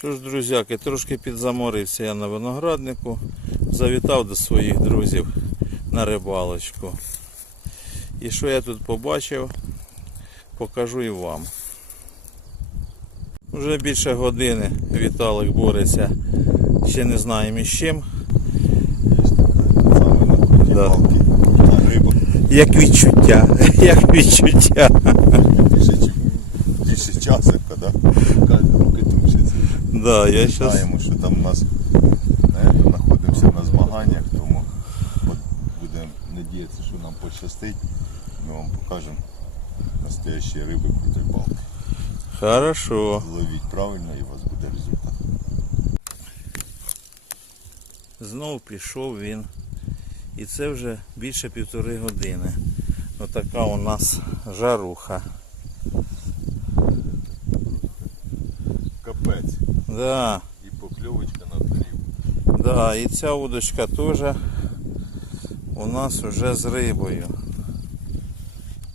Що ж, друзяки, трошки підзаморився я на винограднику, завітав до своїх друзів на рибалочку. І що я тут побачив, покажу і вам. Вже більше години Віталик бореться, ще не знаємо із чим. Да. Як відчуття, як відчуття. Більше, більше часика, да? Руки трусяться. Да, я щас... Знаємо, що там у нас знаєте, знаходимося на змаганнях, тому будемо надіятися, що нам пощастить. Ми вам покажемо настоящі риби крутої балки. Хорошо. Ловіть правильно і у вас буде результат. Знову пішов він. І це вже більше півтори години. Отака у нас жаруха. Да, І покльовочка на тарілку. да, і ця удочка теж у нас вже з рибою.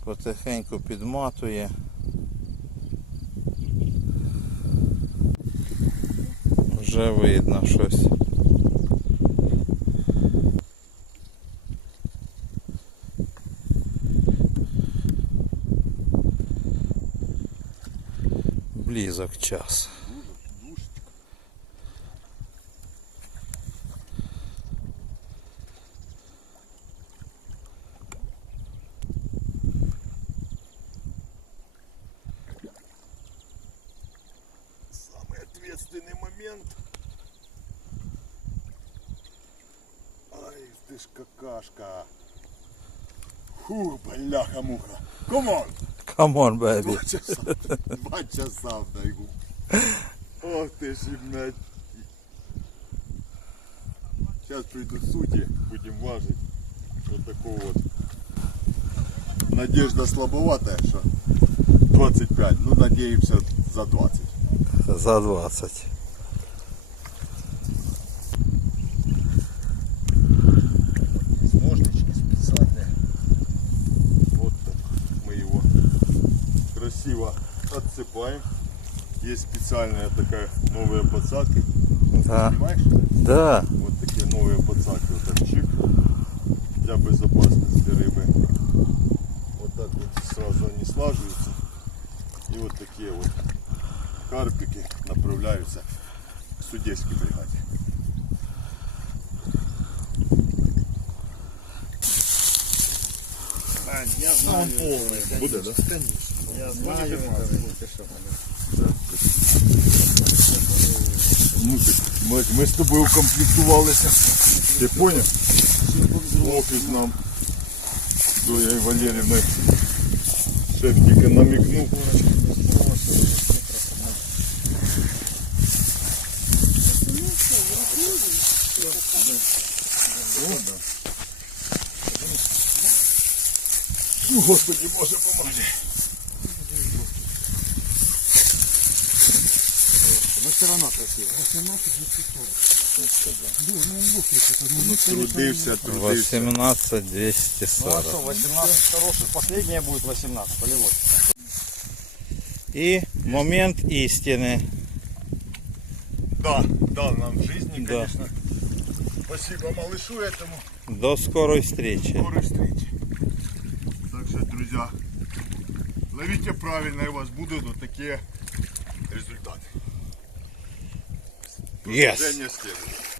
Потихеньку підматує. Вже видно щось. Близок час. Ответственный момент. Ай, ты ж какашка. Фу, бляха-муха. Комон! Come on, baby. Два часа. Два часа в тайгу. Ох ти ж, блядь. Сейчас прийду судьи, будем важить. Вот такого вот. Надежда слабоватая, что 25. Ну, надеемся за 20. За 20. Ножнички специальные. Вот так мы его красиво отсыпаем. Есть специальная такая новая подсадка. Да. Да. Вот такие новые подсадки. Вот так чик. Для безопасности рыбы. Вот так вот сразу они слаживаются. И вот такие вот карпики направляются к судейской бригаде. Я знаю. Буде, да? Я знаю. Ну так, ми, ми з тобою комплектувалися. Ти поняв? Офіс нам. Зоя і Валерівна. Шеф тільки намікнув. Ну, Господи, Боже, поможи. Но все равно красиво. Ну, трудився, трудився. 18 240. 18 хороший. Последняя будет 18, полевой. І момент істини. Да, дал нам в жизни, Да. конечно. Спасибо малышу этому. До скорої зустрічі. Скорой встречи. Так что, друзья, ловите правильно, и у вас будут вот такие результаты. Yes. Продолжение следует.